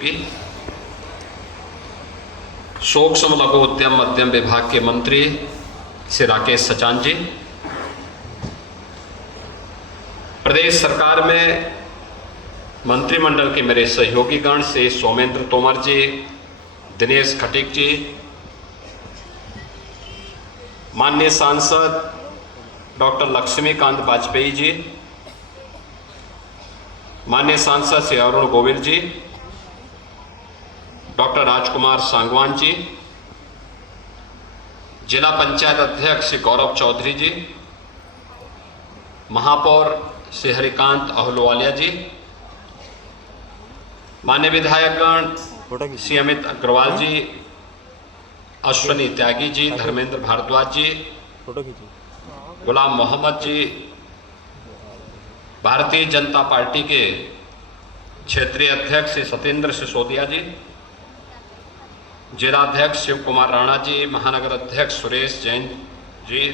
की सूक्ष्म लघु उद्यम मध्यम विभाग के मंत्री श्री राकेश सचान जी, प्रदेश सरकार में मंत्रिमंडल के मेरे सहयोगीगण से सोमेंद्र तोमर जी, दिनेश खटीक जी, माननीय सांसद डॉक्टर लक्ष्मीकांत वाजपेयी जी, माननीय सांसद श्री अरुण गोविल जी, डॉक्टर राजकुमार सांगवान जी, जिला पंचायत अध्यक्ष श्री गौरव चौधरी जी, महापौर श्री हरिकांत अहलुवालिया जी, माननीय विधायकगण श्री अमित अग्रवाल जी, अश्वनी त्यागी जी, धर्मेंद्र भारद्वाज जी, गुलाम मोहम्मद जी, भारतीय जनता पार्टी के क्षेत्रीय अध्यक्ष श्री सत्येंद्र सिसोदिया जी, जिलाध्यक्ष शिव कुमार राणा जी, महानगर अध्यक्ष सुरेश जैन जी,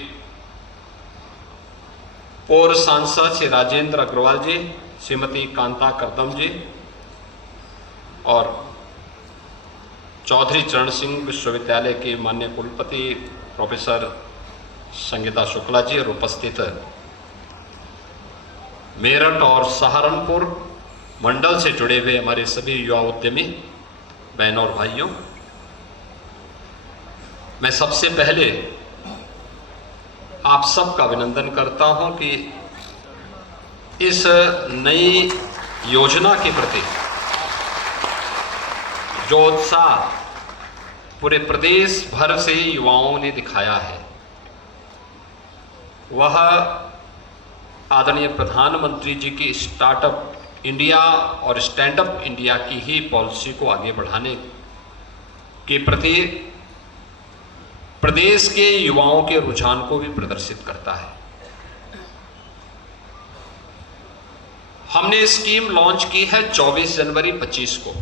पूर्व सांसद श्री राजेंद्र अग्रवाल जी, श्रीमती कांता करदम जी और चौधरी चरण सिंह विश्वविद्यालय के माननीय कुलपति प्रोफेसर संगीता शुक्ला जी और उपस्थित मेरठ और सहारनपुर मंडल से जुड़े हुए हमारे सभी युवा उद्यमी बहनों और भाइयों, मैं सबसे पहले आप सबका अभिनंदन करता हूं कि इस नई योजना के प्रति जो उत्साह पूरे प्रदेश भर से युवाओं ने दिखाया है, वह आदरणीय प्रधानमंत्री जी की स्टार्टअप इंडिया और स्टैंडअप इंडिया की ही पॉलिसी को आगे बढ़ाने के प्रति प्रदेश के युवाओं के रुझान को भी प्रदर्शित करता है। हमने स्कीम लॉन्च की है 24 जनवरी 25 को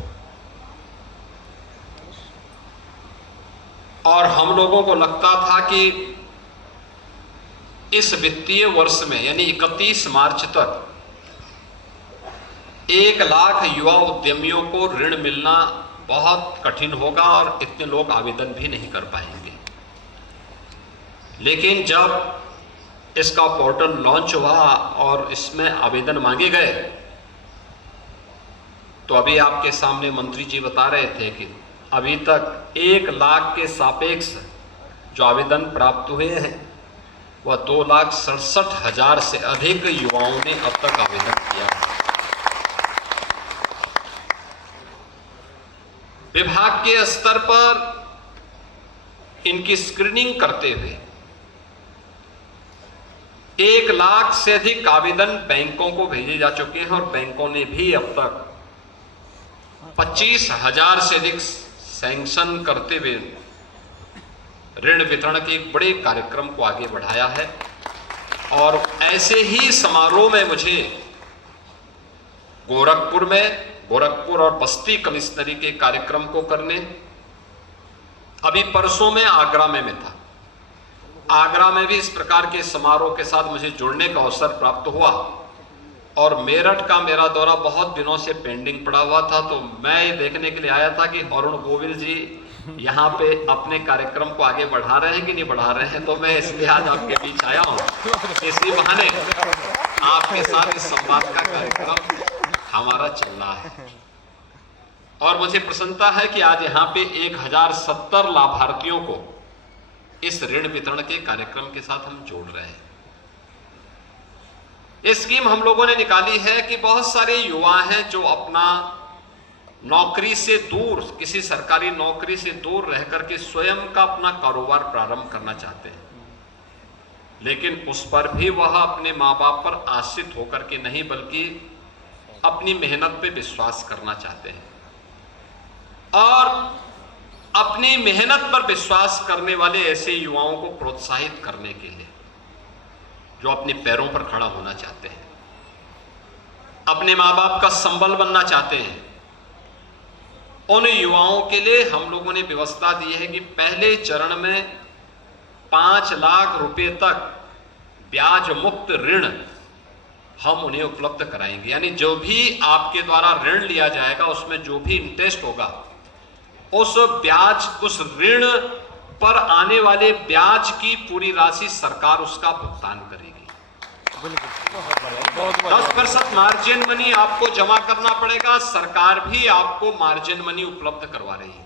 और हम लोगों को लगता था कि इस वित्तीय वर्ष में यानी 31 मार्च तक 1 लाख युवा उद्यमियों को ऋण मिलना बहुत कठिन होगा और इतने लोग आवेदन भी नहीं कर पाएंगे। लेकिन जब इसका पोर्टल लॉन्च हुआ और इसमें आवेदन मांगे गए तो अभी आपके सामने मंत्री जी बता रहे थे कि अभी तक 1 लाख के सापेक्ष जो आवेदन प्राप्त हुए हैं वह 2,67,000 से अधिक युवाओं ने अब तक आवेदन किया। विभाग के स्तर पर इनकी स्क्रीनिंग करते हुए 1 लाख से अधिक आवेदन बैंकों को भेजे जा चुके हैं और बैंकों ने भी अब तक 25,000 से अधिक सैंक्शन करते हुए ऋण वितरण के एक बड़े कार्यक्रम को आगे बढ़ाया है। और ऐसे ही समारोह में मुझे गोरखपुर और बस्ती कमिश्नरी के कार्यक्रम को करने, अभी परसों में आगरा में मैं था, आगरा में भी इस प्रकार के समारोह के साथ मुझे जुड़ने का अवसर प्राप्त हुआ और मेरठ का मेरा दौरा बहुत दिनों से पेंडिंग पड़ा हुआ था। तो मैं ये देखने के लिए आया था कि अरुण गोविल जी यहाँ पे अपने कार्यक्रम को आगे बढ़ा रहे हैं कि नहीं बढ़ा रहे हैं, तो मैं इसलिए आज आपके बीच आया हूँ। इसी बहाने आपके साथ इस संवाद का कार्यक्रम हमारा चल रहा है और मुझे प्रसन्नता है कि आज यहाँ पे 1070 लाभार्थियों को इस ऋण वितरण के कार्यक्रम के साथ हम जोड़ रहे हैं। ये स्कीम हम लोगों ने निकाली है कि बहुत सारे युवा हैं जो अपना नौकरी से दूर, किसी सरकारी नौकरी से दूर रह करके स्वयं का अपना कारोबार प्रारंभ करना चाहते हैं, लेकिन उस पर भी वह अपने माँ बाप पर आश्रित होकर के नहीं बल्कि अपनी मेहनत पे विश्वास करना चाहते हैं। और अपनी मेहनत पर विश्वास करने वाले ऐसे युवाओं को प्रोत्साहित करने के लिए जो अपने पैरों पर खड़ा होना चाहते हैं, अपने माँ बाप का संबल बनना चाहते हैं, उन युवाओं के लिए हम लोगों ने व्यवस्था दी है कि पहले चरण में 5 लाख रुपए तक ब्याज मुक्त ऋण हम उन्हें उपलब्ध कराएंगे। यानी जो भी आपके द्वारा ऋण लिया जाएगा उसमें जो भी इंटरेस्ट होगा, उस ब्याज, उस ऋण पर आने वाले ब्याज की पूरी राशि सरकार उसका भुगतान करेगी। 10% मार्जिन मनी आपको जमा करना पड़ेगा, सरकार भी आपको मार्जिन मनी उपलब्ध करवा रही है।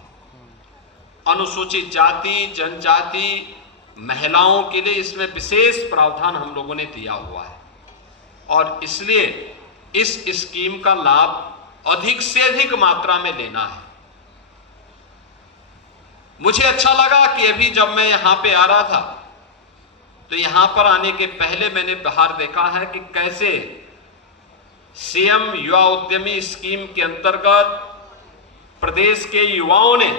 अनुसूचित जाति, जनजाति, महिलाओं के लिए इसमें विशेष प्रावधान हम लोगों ने दिया हुआ है और इसलिए इस स्कीम का लाभ अधिक से अधिक मात्रा में लेना है। मुझे अच्छा लगा कि अभी जब मैं यहां पे आ रहा था तो यहां पर आने के पहले मैंने बाहर देखा है कि कैसे सीएम युवा उद्यमी स्कीम के अंतर्गत प्रदेश के युवाओं ने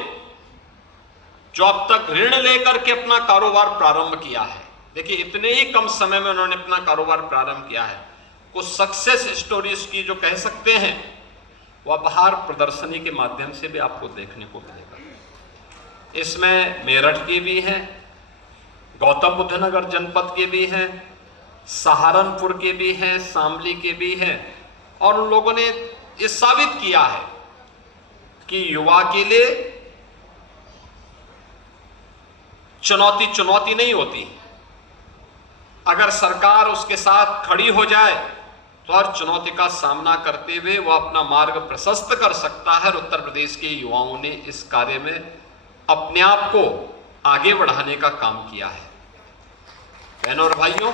जो अब तक ऋण लेकर के अपना कारोबार प्रारंभ किया है, देखिए इतने ही कम समय में उन्होंने अपना कारोबार प्रारंभ किया है। कुछ सक्सेस स्टोरीज की जो कह सकते हैं वह बाहर प्रदर्शनी के माध्यम से भी आपको देखने को मिलेगा। इसमें मेरठ की भी हैं, गौतम बुद्ध नगर जनपद के भी हैं, सहारनपुर के भी हैं, शामली के भी हैं और उन लोगों ने ये साबित किया है कि युवा के लिए चुनौती नहीं होती। अगर सरकार उसके साथ खड़ी हो जाए तो हर चुनौती का सामना करते हुए वह अपना मार्ग प्रशस्त कर सकता है। उत्तर प्रदेश के युवाओं ने इस कार्य में अपने आप को आगे बढ़ाने का काम किया है। बहनों और भाइयों,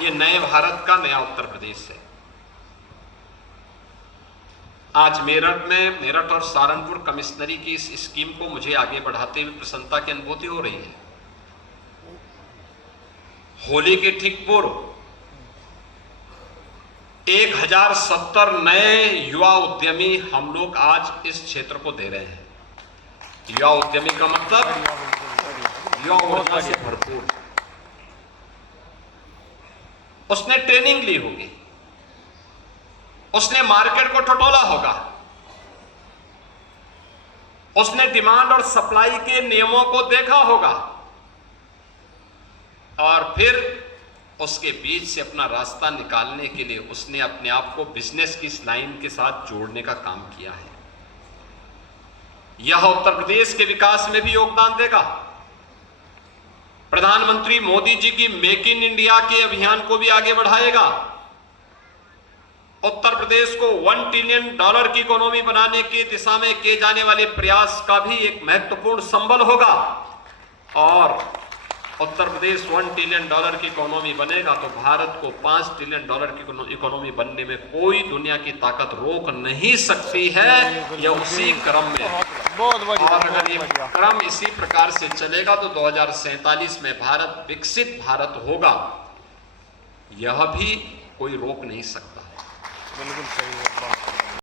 ये नए भारत का नया उत्तर प्रदेश है। आज मेरठ और सहारनपुर कमिश्नरी की इस स्कीम को मुझे आगे बढ़ाते हुए प्रसन्नता की अनुभूति हो रही है। होली के ठीक पूर्व 1070 नए युवा उद्यमी हम लोग आज इस क्षेत्र को दे रहे हैं। युवा उद्यमी का मतलब युवा ऊर्जा से भरपूर, उसने ट्रेनिंग ली होगी, उसने मार्केट को टटोला होगा, उसने डिमांड और सप्लाई के नियमों को देखा होगा और फिर उसके बीच से अपना रास्ता निकालने के लिए उसने अपने आप को बिजनेस की इस लाइन के साथ जोड़ने का काम किया है। यह उत्तर प्रदेश के विकास में भी योगदान देगा। प्रधानमंत्री मोदी जी की मेक इन इंडिया के अभियान को भी आगे बढ़ाएगा। उत्तर प्रदेश को $1 ट्रिलियन की इकोनॉमी बनाने की दिशा में किए जाने वाले प्रयास का भी एक महत्वपूर्ण संबल होगा और उत्तर प्रदेश $1 ट्रिलियन की इकोनॉमी बनेगा तो भारत को $5 ट्रिलियन की इकोनॉमी बनने में कोई दुनिया की ताकत रोक नहीं सकती है। यह उसी क्रम में और अगर ये क्रम इसी प्रकार से चलेगा तो 2047 में भारत विकसित भारत होगा, यह भी कोई रोक नहीं सकता। बिल्कुल सही है।